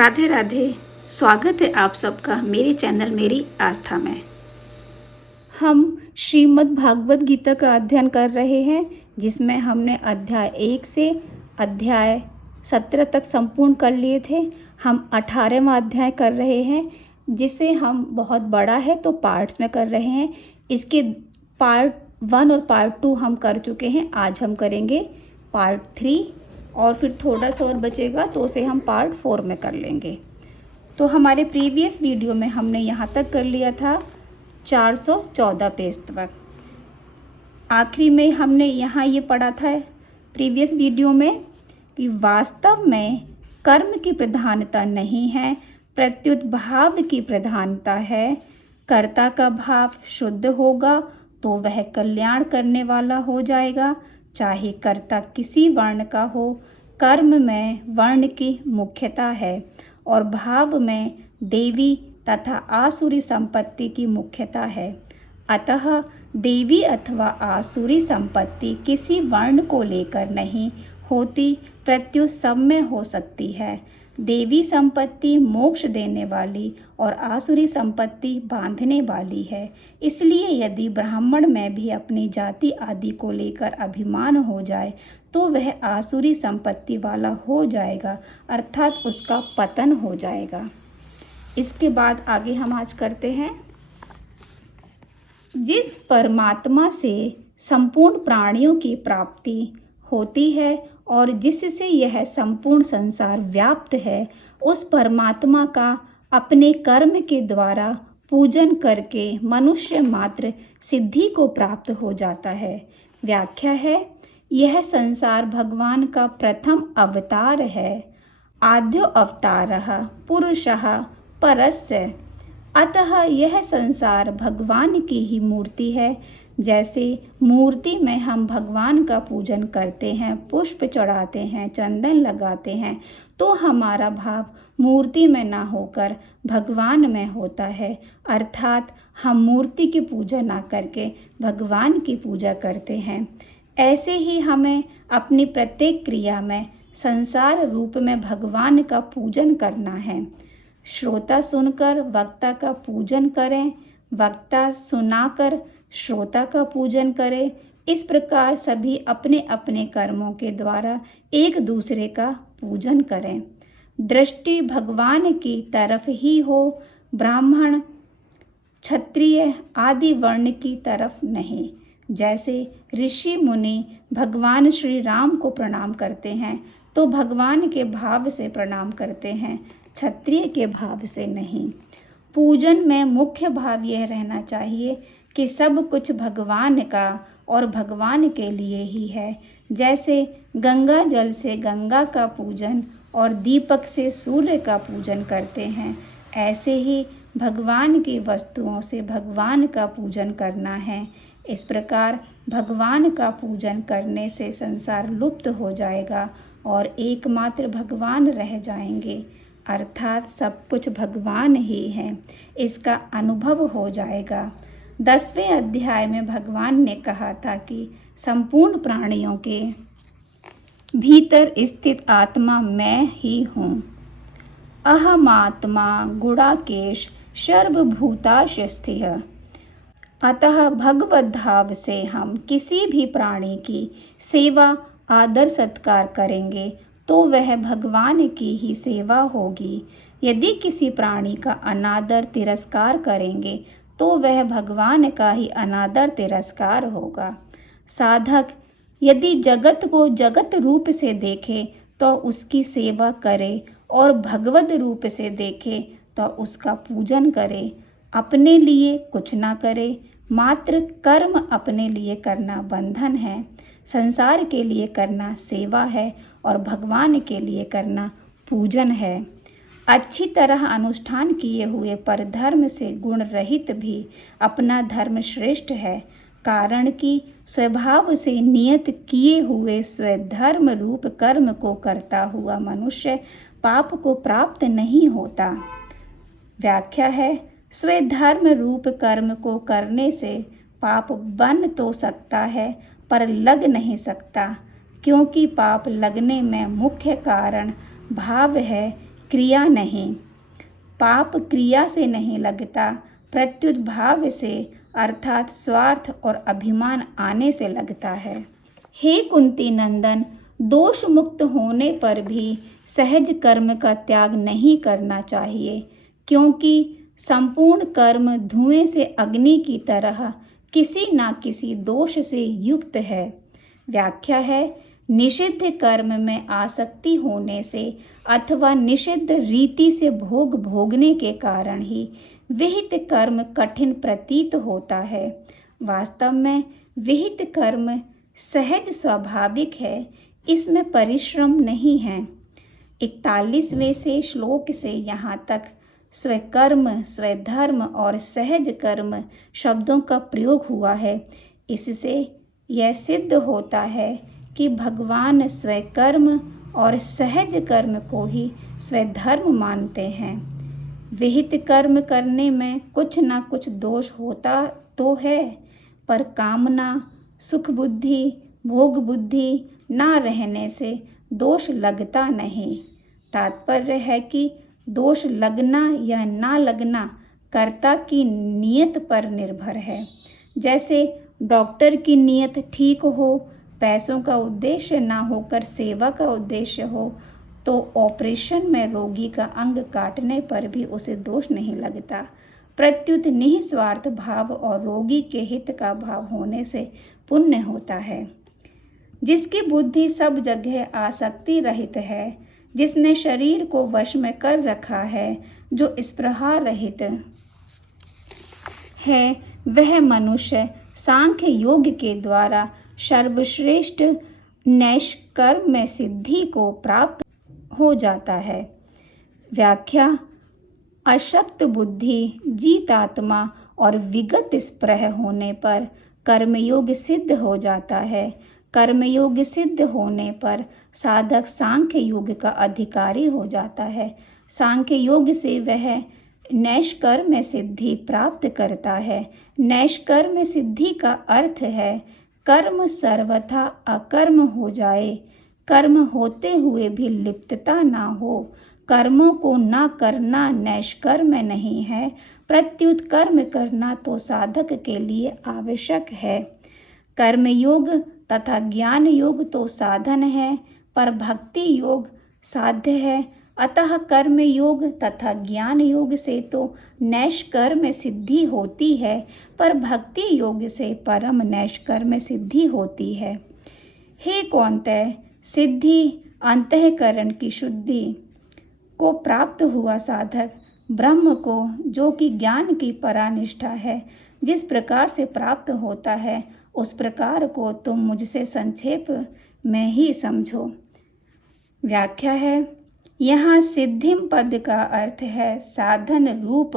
राधे राधे। स्वागत है आप सबका मेरे चैनल मेरी आस्था में। हम श्रीमद् भागवत गीता का अध्ययन कर रहे हैं, जिसमें हमने अध्याय 1 से अध्याय 17 तक संपूर्ण कर लिए थे। हम 18वां अध्याय कर रहे हैं, जिसे हम बहुत बड़ा है तो पार्ट्स में कर रहे हैं। इसके पार्ट 1 और पार्ट 2 हम कर चुके हैं। आज हम करेंगे पार्ट 3 और फिर थोड़ा सा और बचेगा तो उसे हम पार्ट 4 में कर लेंगे। तो हमारे प्रीवियस वीडियो में हमने यहाँ तक कर लिया था 414 पेज तक। आखिरी में हमने यहाँ ये पढ़ा था प्रीवियस वीडियो में कि वास्तव में कर्म की प्रधानता नहीं है, प्रत्युत भाव की प्रधानता है। कर्ता का भाव शुद्ध होगा तो वह कल्याण करने वाला हो जाएगा, चाहे कर्ता किसी वर्ण का हो। कर्म में वर्ण की मुख्यता है और भाव में देवी तथा आसुरी संपत्ति की मुख्यता है। अतः देवी अथवा आसुरी संपत्ति किसी वर्ण को लेकर नहीं होती, प्रत्युत सब में हो सकती है। देवी संपत्ति मोक्ष देने वाली और आसुरी संपत्ति बांधने वाली है। इसलिए यदि ब्राह्मण में भी अपनी जाति आदि को लेकर अभिमान हो जाए तो वह आसुरी संपत्ति वाला हो जाएगा, अर्थात उसका पतन हो जाएगा। इसके बाद आगे हम आज करते हैं। जिस परमात्मा से संपूर्ण प्राणियों की प्राप्ति होती है और जिससे यह संपूर्ण संसार व्याप्त है, उस परमात्मा का अपने कर्म के द्वारा पूजन करके मनुष्य मात्र सिद्धि को प्राप्त हो जाता है। व्याख्या है, यह संसार भगवान का प्रथम अवतार है। आद्यो अवतारः पुरुषः परस्य। अतः यह संसार भगवान की ही मूर्ति है। जैसे मूर्ति में हम भगवान का पूजन करते हैं, पुष्प चढ़ाते हैं, चंदन लगाते हैं, तो हमारा भाव मूर्ति में ना होकर भगवान में होता है, अर्थात हम मूर्ति की पूजा ना करके भगवान की पूजा करते हैं। ऐसे ही हमें अपनी प्रत्येक क्रिया में संसार रूप में भगवान का पूजन करना है। श्रोता सुनकर वक्ता का पूजन करें, वक्ता सुनाकर श्रोता का पूजन करें। इस प्रकार सभी अपने अपने कर्मों के द्वारा एक दूसरे का पूजन करें। दृष्टि भगवान की तरफ ही हो, ब्राह्मण क्षत्रिय आदि वर्ण की तरफ नहीं। जैसे ऋषि मुनि भगवान श्री राम को प्रणाम करते हैं तो भगवान के भाव से प्रणाम करते हैं, क्षत्रिय के भाव से नहीं। पूजन में मुख्य भाव यह रहना चाहिए कि सब कुछ भगवान का और भगवान के लिए ही है। जैसे गंगा जल से गंगा का पूजन और दीपक से सूर्य का पूजन करते हैं, ऐसे ही भगवान की वस्तुओं से भगवान का पूजन करना है। इस प्रकार भगवान का पूजन करने से संसार लुप्त हो जाएगा और एकमात्र भगवान रह जाएंगे, अर्थात सब कुछ भगवान ही है, इसका अनुभव हो जाएगा। 10वें अध्याय में भगवान ने कहा था कि संपूर्ण प्राणियों के भीतर स्थित आत्मा मैं ही हूँ। अहमात्मा गुणाकेश सर्वभूताश स्थितः। अतः भगवत भाव से हम किसी भी प्राणी की सेवा आदर सत्कार करेंगे तो वह भगवान की ही सेवा होगी। यदि किसी प्राणी का अनादर तिरस्कार करेंगे तो वह भगवान का ही अनादर तिरस्कार होगा। साधक यदि जगत को जगत रूप से देखे तो उसकी सेवा करे और भगवत रूप से देखे तो उसका पूजन करे। अपने लिए कुछ ना करे, मात्र कर्म अपने लिए करना बंधन है, संसार के लिए करना सेवा है और भगवान के लिए करना पूजन है। अच्छी तरह अनुष्ठान किए हुए पर धर्म से गुण रहित भी अपना धर्म श्रेष्ठ है, कारण कि स्वभाव से नियत किए हुए स्वधर्म रूप कर्म को करता हुआ मनुष्य पाप को प्राप्त नहीं होता। व्याख्या है, स्वधर्म रूप कर्म को करने से पाप बन तो सकता है पर लग नहीं सकता, क्योंकि पाप लगने में मुख्य कारण भाव है क्रिया नहीं। पाप क्रिया से नहीं लगता, प्रत्युत भाव से अर्थात स्वार्थ और अभिमान आने से लगता है। हे कुंती नंदन, दोष मुक्त होने पर भी सहज कर्म का त्याग नहीं करना चाहिए, क्योंकि संपूर्ण कर्म धुएं से अग्नि की तरह किसी न किसी दोष से युक्त है। व्याख्या है, निषिद्ध कर्म में आसक्ति होने से अथवा निषिद्ध रीति से भोग भोगने के कारण ही विहित कर्म कठिन प्रतीत होता है। वास्तव में विहित कर्म सहज स्वाभाविक है, इसमें परिश्रम नहीं है। 41वें से श्लोक से यहाँ तक स्वकर्म, स्वधर्म और सहज कर्म शब्दों का प्रयोग हुआ है। इससे यह सिद्ध होता है कि भगवान स्वकर्म और सहज कर्म को ही स्वधर्म मानते हैं। विहित कर्म करने में कुछ न कुछ दोष होता तो है, पर कामना, सुख बुद्धि, भोग बुद्धि ना रहने से दोष लगता नहीं। तात्पर्य है कि दोष लगना या ना लगना कर्ता की नियत पर निर्भर है। जैसे डॉक्टर की नियत ठीक हो, पैसों का उद्देश्य ना होकर सेवा का उद्देश्य हो, तो ऑपरेशन में रोगी का अंग काटने पर भी उसे दोष नहीं लगता। प्रत्युत निस्वार्थ भाव और रोगी के हित का भाव होने से पुण्य होता है। जिसकी बुद्धि सब जगह आसक्ति रहित है, जिसने शरीर को वश में कर रखा है, जो स्पृहा रहित है, वह मनुष्य सांख्य योग के द्वारा सर्वश्रेष्ठ नैष्कर्म में सिद्धि को प्राप्त हो जाता है। व्याख्या, अशक्त बुद्धि, जीतात्मा और विगत स्पृह होने पर कर्मयोग सिद्ध हो जाता है। कर्मयोग सिद्ध होने पर साधक सांख्य योग का अधिकारी हो जाता है। सांख्य योग से वह नैष्कर्म सिद्धि प्राप्त करता है। नैष्कर्म सिद्धि का अर्थ है कर्म सर्वथा अकर्म हो जाए, कर्म होते हुए भी लिप्तता ना हो। कर्मों को न करना नैष्कर्म नहीं है, प्रत्युत कर्म करना तो साधक के लिए आवश्यक है। कर्मयोग तथा ज्ञान योग तो साधन है, पर भक्ति योग साध्य है। अतः कर्म योग तथा ज्ञान योग से तो नैष्कर्म सिद्धि होती है, पर भक्ति योग से परम नैष्कर्म सिद्धि होती है। हे कौन्तेय, सिद्धि अंतःकरण की शुद्धि को प्राप्त हुआ साधक ब्रह्म को, जो कि ज्ञान की परानिष्ठा है, जिस प्रकार से प्राप्त होता है, उस प्रकार को तुम मुझसे संक्षेप में ही समझो। व्याख्या है, यहाँ सिद्धिम पद का अर्थ है साधन रूप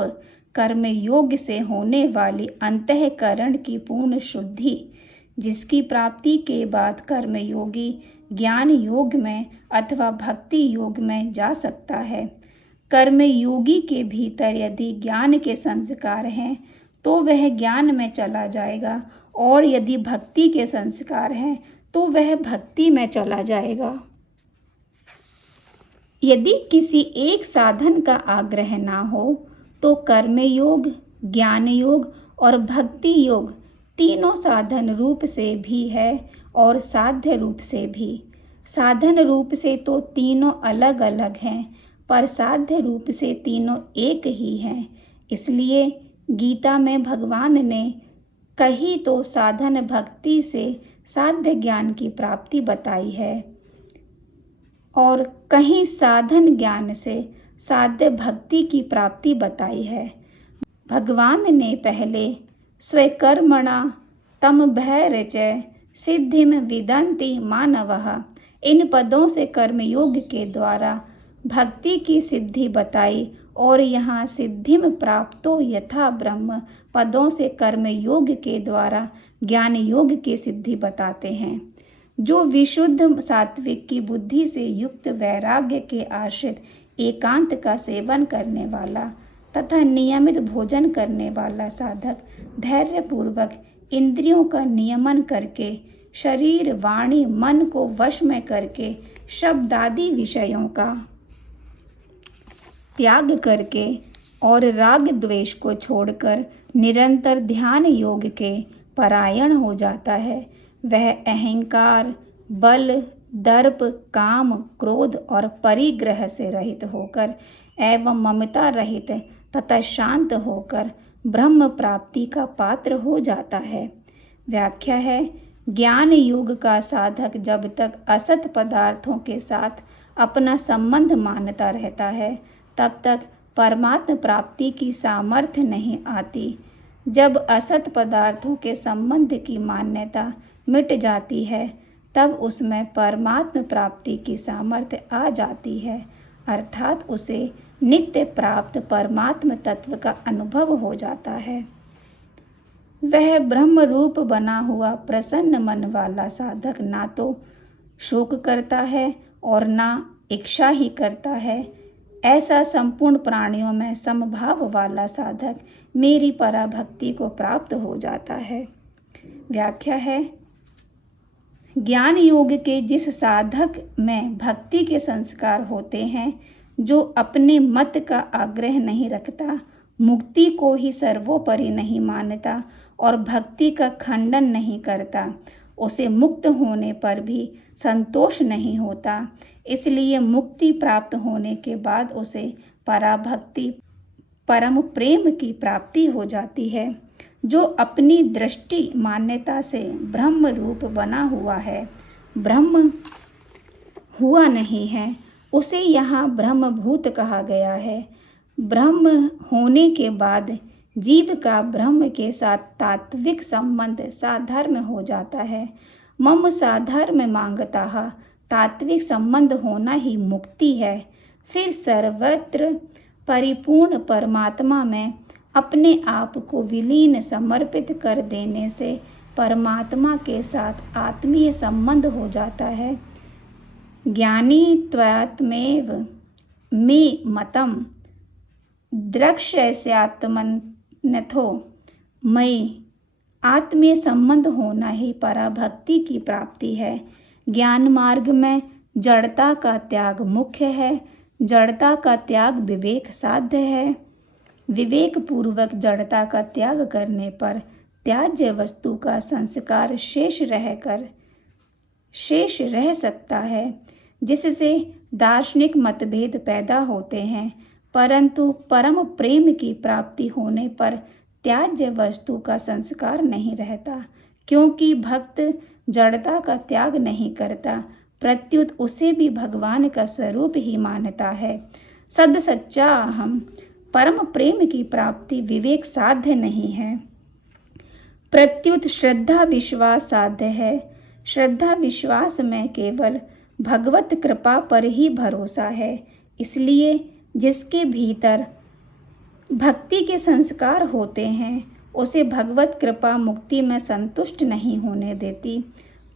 कर्म योग से होने वाली अंतःकरण की पूर्ण शुद्धि, जिसकी प्राप्ति के बाद कर्मयोगी ज्ञान योग में अथवा भक्ति योग में जा सकता है। कर्मयोगी के भीतर यदि ज्ञान के संस्कार हैं तो वह ज्ञान में चला जाएगा, और यदि भक्ति के संस्कार हैं तो वह भक्ति में चला जाएगा। यदि किसी एक साधन का आग्रह ना हो तो कर्मयोग, ज्ञान योग और भक्ति योग तीनों साधन रूप से भी है और साध्य रूप से भी। साधन रूप से तो तीनों अलग अलग हैं, पर साध्य रूप से तीनों एक ही हैं। इसलिए गीता में भगवान ने कही तो साधन भक्ति से साध्य ज्ञान की प्राप्ति बताई है, और कहीं साधन ज्ञान से साध्य भक्ति की प्राप्ति बताई है। भगवान ने पहले स्वकर्मणा तम भैरचय सिद्धिम विदन्ति मानवः, इन पदों से कर्मयोग के द्वारा भक्ति की सिद्धि बताई, और यहाँ सिद्धिम प्राप्तो यथा ब्रह्म पदों से कर्मयोग के द्वारा ज्ञान योग की सिद्धि बताते हैं। जो विशुद्ध सात्विक की बुद्धि से युक्त वैराग्य के आश्रित एकांत का सेवन करने वाला तथा नियमित भोजन करने वाला साधक धैर्यपूर्वक इंद्रियों का नियमन करके शरीर, वाणी, मन को वश में करके शब्दादि विषयों का त्याग करके और राग द्वेष को छोड़कर निरंतर ध्यान योग के परायण हो जाता है, वह अहंकार, बल, दर्प, काम, क्रोध और परिग्रह से रहित होकर एवं ममता रहित तथा शांत होकर ब्रह्म प्राप्ति का पात्र हो जाता है। व्याख्या है, ज्ञान योग का साधक जब तक असत पदार्थों के साथ अपना संबंध मानता रहता है तब तक परमात्म प्राप्ति की सामर्थ्य नहीं आती। जब असत पदार्थों के संबंध की मान्यता मिट जाती है तब उसमें परमात्म प्राप्ति की सामर्थ्य आ जाती है, अर्थात उसे नित्य प्राप्त परमात्म तत्व का अनुभव हो जाता है। वह ब्रह्म रूप बना हुआ प्रसन्न मन वाला साधक ना तो शोक करता है और ना इच्छा ही करता है। ऐसा संपूर्ण प्राणियों में समभाव वाला साधक मेरी पराभक्ति को प्राप्त हो जाता है। व्याख्या है, ज्ञान योग के जिस साधक में भक्ति के संस्कार होते हैं, जो अपने मत का आग्रह नहीं रखता, मुक्ति को ही सर्वोपरि नहीं मानता और भक्ति का खंडन नहीं करता, उसे मुक्त होने पर भी संतोष नहीं होता। इसलिए मुक्ति प्राप्त होने के बाद उसे पराभक्ति, परम प्रेम की प्राप्ति हो जाती है। जो अपनी दृष्टि मान्यता से ब्रह्म रूप बना हुआ है, ब्रह्म हुआ नहीं है, उसे यहाँ ब्रह्मभूत कहा गया है। ब्रह्म होने के बाद जीव का ब्रह्म के साथ तात्विक संबंध साधर्म हो जाता है। मम साधर्म मांगता, तात्विक संबंध होना ही मुक्ति है। फिर सर्वत्र परिपूर्ण परमात्मा में अपने आप को विलीन समर्पित कर देने से परमात्मा के साथ आत्मीय संबंध हो जाता है। ज्ञानी त्वात्मेव मे मतम द्रक्ष्यस्यात्मन्यथो मयि, आत्मीय संबंध होना ही पराभक्ति की प्राप्ति है। ज्ञान मार्ग में जड़ता का त्याग मुख्य है। जड़ता का त्याग विवेक साध्य है। विवेक पूर्वक जड़ता का त्याग करने पर त्याज्य वस्तु का संस्कार शेष रह सकता है, जिससे दार्शनिक मतभेद पैदा होते हैं। परंतु परम प्रेम की प्राप्ति होने पर त्याज्य वस्तु का संस्कार नहीं रहता, क्योंकि भक्त जड़ता का त्याग नहीं करता, प्रत्युत उसे भी भगवान का स्वरूप ही मानता है। सद सच्चा अहम, परम प्रेम की प्राप्ति विवेक साध्य नहीं है, प्रत्युत श्रद्धा विश्वास साध्य है। श्रद्धा विश्वास में केवल भगवत कृपा पर ही भरोसा है। इसलिए जिसके भीतर भक्ति के संस्कार होते हैं, उसे भगवत कृपा मुक्ति में संतुष्ट नहीं होने देती,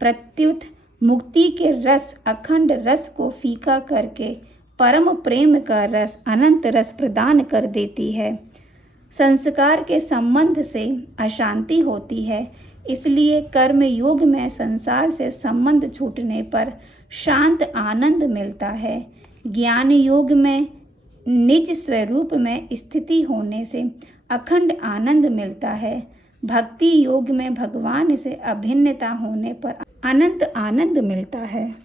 प्रत्युत मुक्ति के रस, अखंड रस को फीका करके परम प्रेम का रस, अनंत रस प्रदान कर देती है। संस्कार के संबंध से अशांति होती है, इसलिए कर्म योग में संसार से संबंध छूटने पर शांत आनंद मिलता है। ज्ञान योग में निज स्वरूप में स्थिति होने से अखंड आनंद मिलता है। भक्ति योग में भगवान से अभिन्नता होने पर अनंत आनंद मिलता है।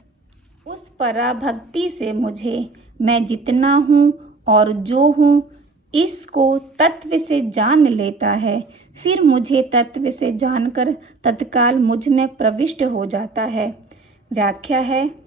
उस पराभक्ति से मुझे, मैं जितना हूँ और जो हूँ, इसको तत्व से जान लेता है। फिर मुझे तत्व से जानकर तत्काल मुझ में प्रविष्ट हो जाता है। व्याख्या है,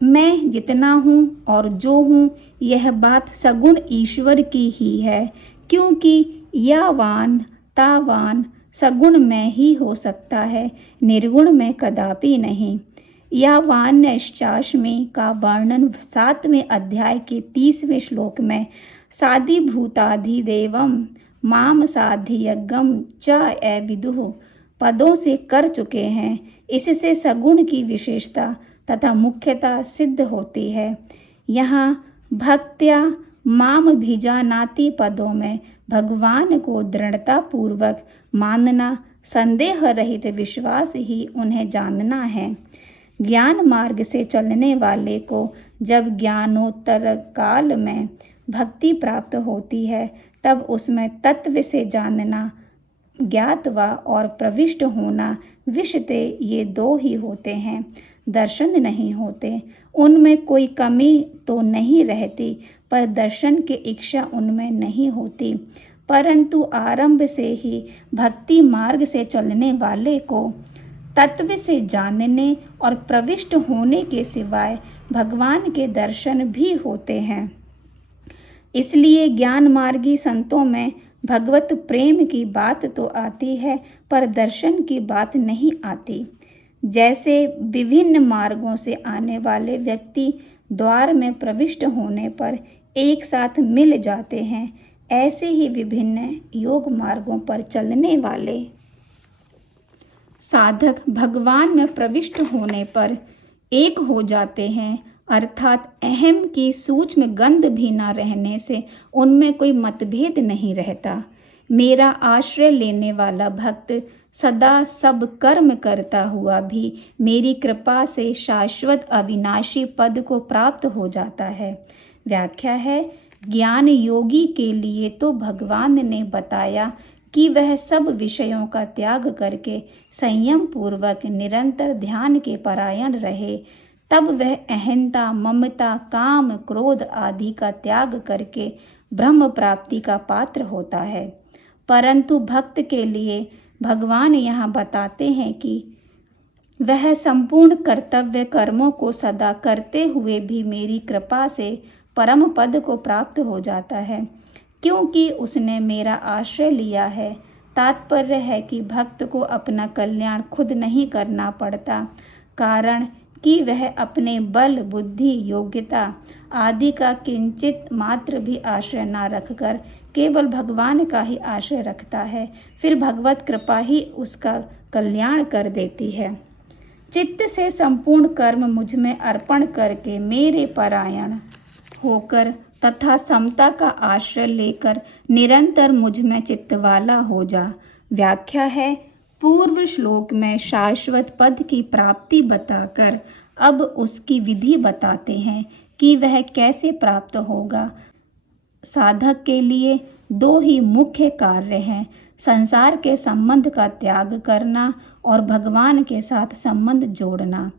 मैं जितना हूँ और जो हूँ, यह बात सगुण ईश्वर की ही है, क्योंकि यावान तावान सगुण में ही हो सकता है, निर्गुण में कदापि नहीं। यावान्यश्चास्मि का वर्णन 7वें अध्याय के 30वें श्लोक में साधिभूताधिदेवम माम साधियज्ञम च अविदुः पदों से कर चुके हैं। इससे सगुण की विशेषता तथा मुख्यता सिद्ध होती है। यहाँ भक्त्या माम भिजानाति पदों में भगवान को दृढ़ता पूर्वक मानना, संदेह रहित विश्वास ही उन्हें जानना है। ज्ञान मार्ग से चलने वाले को जब ज्ञानोत्तर काल में भक्ति प्राप्त होती है तब उसमें तत्व से जानना, ज्ञातवा और प्रविष्ट होना विषय ये दो ही होते हैं, दर्शन नहीं होते। उनमें कोई कमी तो नहीं रहती, पर दर्शन की इच्छा उनमें नहीं होती। परंतु आरंभ से ही भक्ति मार्ग से चलने वाले को तत्व से जानने और प्रविष्ट होने के सिवाय भगवान के दर्शन भी होते हैं। इसलिए ज्ञान मार्गी संतों में भगवत प्रेम की बात तो आती है, पर दर्शन की बात नहीं आती। जैसे विभिन्न मार्गों से आने वाले व्यक्ति द्वार में प्रविष्ट होने पर एक साथ मिल जाते हैं, ऐसे ही विभिन्न योग मार्गों पर चलने वाले साधक भगवान में प्रविष्ट होने पर एक हो जाते हैं, अर्थात अहम की सूक्ष्म गंध भी न रहने से उनमें कोई मतभेद नहीं रहता। मेरा आश्रय लेने वाला भक्त सदा सब कर्म करता हुआ भी मेरी कृपा से शाश्वत अविनाशी पद को प्राप्त हो जाता है। व्याख्या है, ज्ञान योगी के लिए तो भगवान ने बताया कि वह सब विषयों का त्याग करके संयम पूर्वक निरंतर ध्यान के परायण रहे, तब वह अहंता, ममता, काम, क्रोध आदि का त्याग करके ब्रह्म प्राप्ति का पात्र होता है। परंतु भक्त के लिए भगवान यहाँ बताते हैं कि वह संपूर्ण कर्तव्य कर्मों को सदा करते हुए भी मेरी कृपा से परम पद को प्राप्त हो जाता है, क्योंकि उसने मेरा आश्रय लिया है। तात्पर्य है कि भक्त को अपना कल्याण खुद नहीं करना पड़ता, कारण कि वह अपने बल, बुद्धि, योग्यता आदि का किंचित मात्र भी आश्रय न रखकर केवल भगवान का ही आश्रय रखता है। फिर भगवत कृपा ही उसका कल्याण कर देती है। चित्त से संपूर्ण कर्म मुझ में अर्पण करके मेरे परायण होकर तथा समता का आश्रय लेकर निरंतर मुझ में चित्तवाला हो जा। व्याख्या है, पूर्व श्लोक में शाश्वत पद की प्राप्ति बताकर अब उसकी विधि बताते हैं कि वह कैसे प्राप्त होगा। साधक के लिए दो ही मुख्य कार्य हैं, संसार के संबंध का त्याग करना और भगवान के साथ संबंध जोड़ना।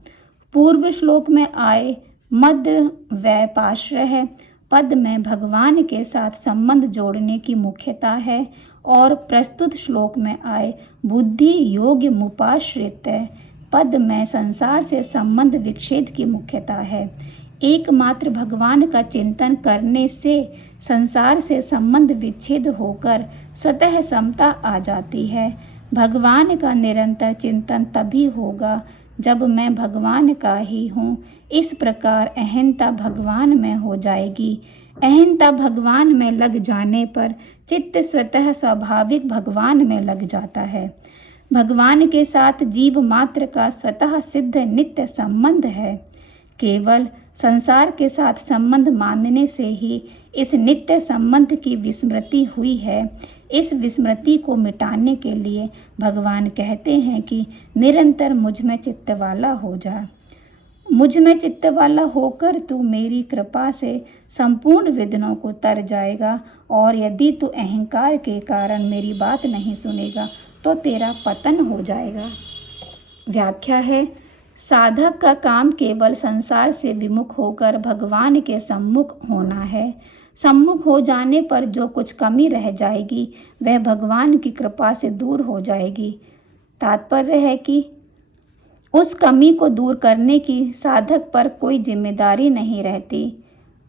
पूर्व श्लोक में आए मध्य वैपाश्रय पद में भगवान के साथ संबंध जोड़ने की मुख्यता है और प्रस्तुत श्लोक में आए बुद्धि योग मुपाश्रित पद में संसार से संबंध विच्छेद की मुख्यता है। एकमात्र भगवान का चिंतन करने से संसार से संबंध विच्छेद होकर स्वतः समता आ जाती है। भगवान का निरंतर चिंतन तभी होगा जब मैं भगवान का ही हूँ। इस प्रकार अहंता भगवान में हो जाएगी। अहंता भगवान में लग जाने पर चित्त स्वतः स्वाभाविक भगवान में लग जाता है। भगवान के साथ जीव मात्र का स्वतः सिद्ध नित्य संबंध है। केवल संसार के साथ संबंध मानने से ही इस नित्य संबंध की विस्मृति हुई है। इस विस्मृति को मिटाने के लिए भगवान कहते हैं कि निरंतर मुझ में चित्तवाला हो जा। मुझ में चित्तवाला होकर तू मेरी कृपा से संपूर्ण विघ्नों को तर जाएगा, और यदि तू अहंकार के कारण मेरी बात नहीं सुनेगा तो तेरा पतन हो जाएगा। व्याख्या है, साधक का काम केवल संसार से विमुख होकर भगवान के सम्मुख होना है। सम्मुख हो जाने पर जो कुछ कमी रह जाएगी वह भगवान की कृपा से दूर हो जाएगी। तात्पर्य है कि उस कमी को दूर करने की साधक पर कोई जिम्मेदारी नहीं रहती,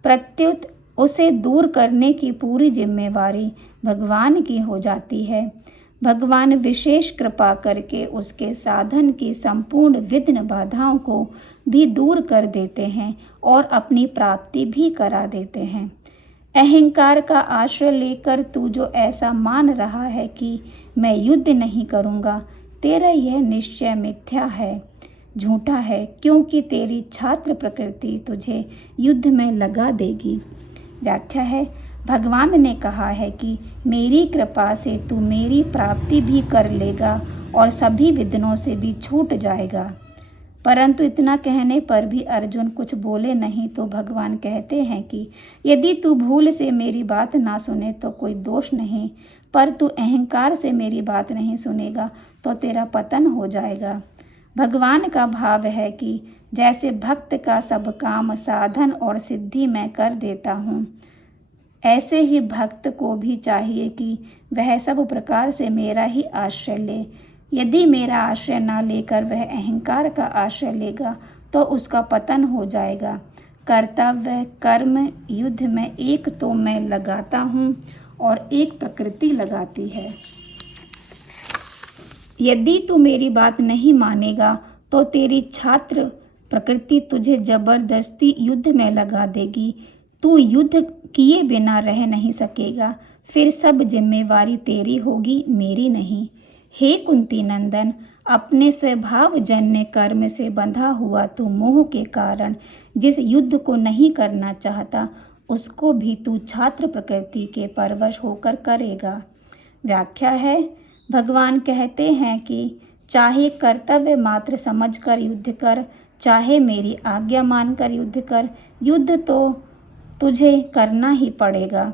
प्रत्युत उसे दूर करने की पूरी जिम्मेवारी भगवान की हो जाती है। भगवान विशेष कृपा करके उसके साधन की संपूर्ण विघ्न बाधाओं को भी दूर कर देते हैं और अपनी प्राप्ति भी करा देते हैं। अहंकार का आश्रय लेकर तू जो ऐसा मान रहा है कि मैं युद्ध नहीं करूँगा, तेरा यह निश्चय मिथ्या है, झूठा है, क्योंकि तेरी छात्र प्रकृति तुझे युद्ध में लगा देगी। व्याख्या है, भगवान ने कहा है कि मेरी कृपा से तू मेरी प्राप्ति भी कर लेगा और सभी विघ्नों से भी छूट जाएगा। परंतु इतना कहने पर भी अर्जुन कुछ बोले नहीं तो भगवान कहते हैं कि यदि तू भूल से मेरी बात ना सुने तो कोई दोष नहीं, पर तू अहंकार से मेरी बात नहीं सुनेगा तो तेरा पतन हो जाएगा। भगवान का भाव है कि जैसे भक्त का सब काम साधन और सिद्धि मैं कर देता हूँ, ऐसे ही भक्त को भी चाहिए कि वह सब प्रकार से मेरा ही आश्रय ले। यदि मेरा आश्रय ना लेकर वह अहंकार का आश्रय लेगा तो उसका पतन हो जाएगा। कर्तव्य कर्म युद्ध में एक तो मैं लगाता हूँ और एक प्रकृति लगाती है। यदि तू मेरी बात नहीं मानेगा तो तेरी छात्र प्रकृति तुझे जबरदस्ती युद्ध में लगा देगी। तू युद्ध किए बिना रह नहीं सकेगा, फिर सब जिम्मेवारी तेरी होगी, मेरी नहीं। हे कुंती नंदन, अपने स्वभाव जन्य कर्म से बंधा हुआ तू मोह के कारण जिस युद्ध को नहीं करना चाहता उसको भी तू छात्र प्रकृति के परवश होकर करेगा। व्याख्या है, भगवान कहते हैं कि चाहे कर्तव्य मात्र समझकर युद्ध कर, चाहे मेरी आज्ञा मानकर युद्ध कर, युद्ध तो तुझे करना ही पड़ेगा।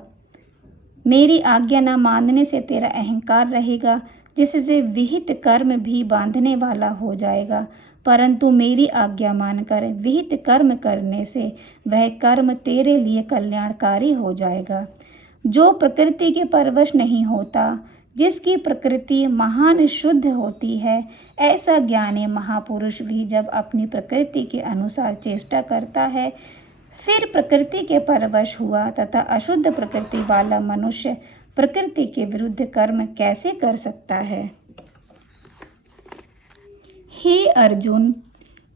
मेरी आज्ञा न मानने से तेरा अहंकार रहेगा, जिससे विहित कर्म भी बांधने वाला हो जाएगा, परंतु मेरी आज्ञा मानकर विहित कर्म करने से वह कर्म तेरे लिए कल्याणकारी हो जाएगा। जो प्रकृति के परवश नहीं होता, जिसकी प्रकृति महान शुद्ध होती है, ऐसा ज्ञानी महापुरुष भी जब अपनी प्रकृति के अनुसार चेष्टा करता है, फिर प्रकृति के परवश हुआ तथा अशुद्ध प्रकृति वाला मनुष्य प्रकृति के विरुद्ध कर्म कैसे कर सकता है। हे अर्जुन,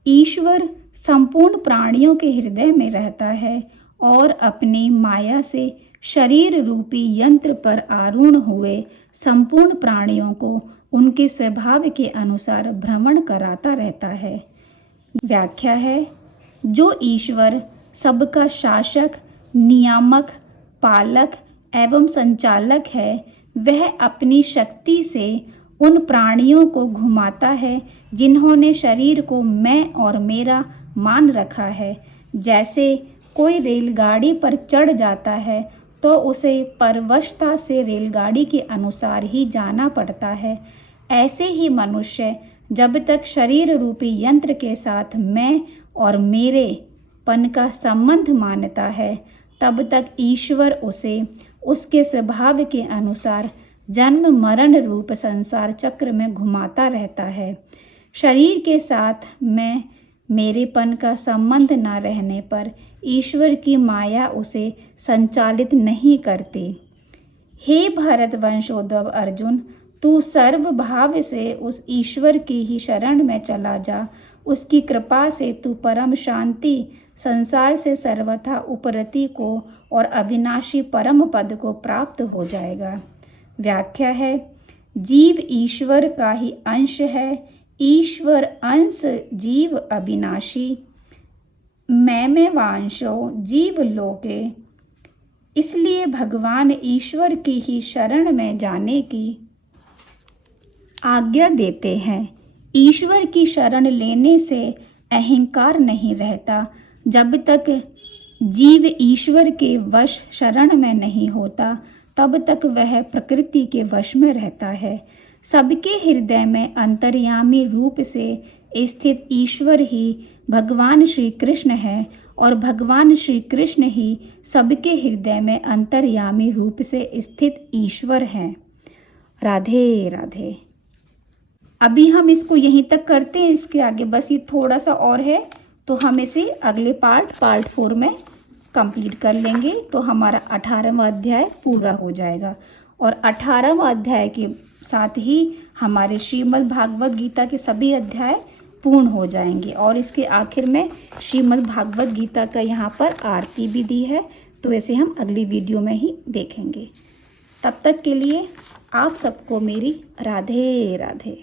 ईश्वर संपूर्ण प्राणियों के हृदय में रहता है और अपनी माया से शरीर रूपी यंत्र पर आरूढ़ हुए संपूर्ण प्राणियों को उनके स्वभाव के अनुसार भ्रमण कराता रहता है। व्याख्या है, जो ईश्वर सबका शासक, नियामक, पालक एवं संचालक है, वह अपनी शक्ति से उन प्राणियों को घुमाता है जिन्होंने शरीर को मैं और मेरा मान रखा है। जैसे कोई रेलगाड़ी पर चढ़ जाता है तो उसे परवशता से रेलगाड़ी के अनुसार ही जाना पड़ता है, ऐसे ही मनुष्य जब तक शरीर रूपी यंत्र के साथ मैं और मेरे पन का संबंध मानता है, तब तक ईश्वर उसे उसके स्वभाव के अनुसार जन्म मरण रूप संसार चक्र में घुमाता रहता है। शरीर के साथ मैं मेरेपन का संबंध न रहने पर ईश्वर की माया उसे संचालित नहीं करती। हे भरतवंशोद्भव अर्जुन, तू सर्वभाव से उस ईश्वर की ही शरण में चला जा। उसकी कृपा से तू परम शांति, संसार से सर्वथा उपरति को और अविनाशी परम पद को प्राप्त हो जाएगा। व्याख्या है, जीव ईश्वर का ही अंश है, ईश्वर अंश जीव अविनाशी। मैं वांशो जीव लोके। इसलिए भगवान ईश्वर की ही शरण में जाने की आज्ञा देते हैं। ईश्वर की शरण लेने से अहंकार नहीं रहता। जब तक जीव ईश्वर के वश शरण में नहीं होता, तब तक वह प्रकृति के वश में रहता है। सबके हृदय में अंतर्यामी रूप से स्थित ईश्वर ही भगवान श्री कृष्ण है और भगवान श्री कृष्ण ही सबके हृदय में अंतर्यामी रूप से स्थित ईश्वर हैं। राधे राधे। अभी हम इसको यहीं तक करते हैं, इसके आगे बस ये थोड़ा सा और है तो हम इसे अगले पार्ट 4 में कंप्लीट कर लेंगे, तो हमारा 18वां अध्याय पूरा हो जाएगा। और 18वां अध्याय के साथ ही हमारे श्रीमद् भागवत गीता के सभी अध्याय पूर्ण हो जाएंगे। और इसके आखिर में श्रीमद् भागवत गीता का यहाँ पर आरती भी दी है, तो ऐसे हम अगली वीडियो में ही देखेंगे। तब तक के लिए आप सबको मेरी राधे राधे।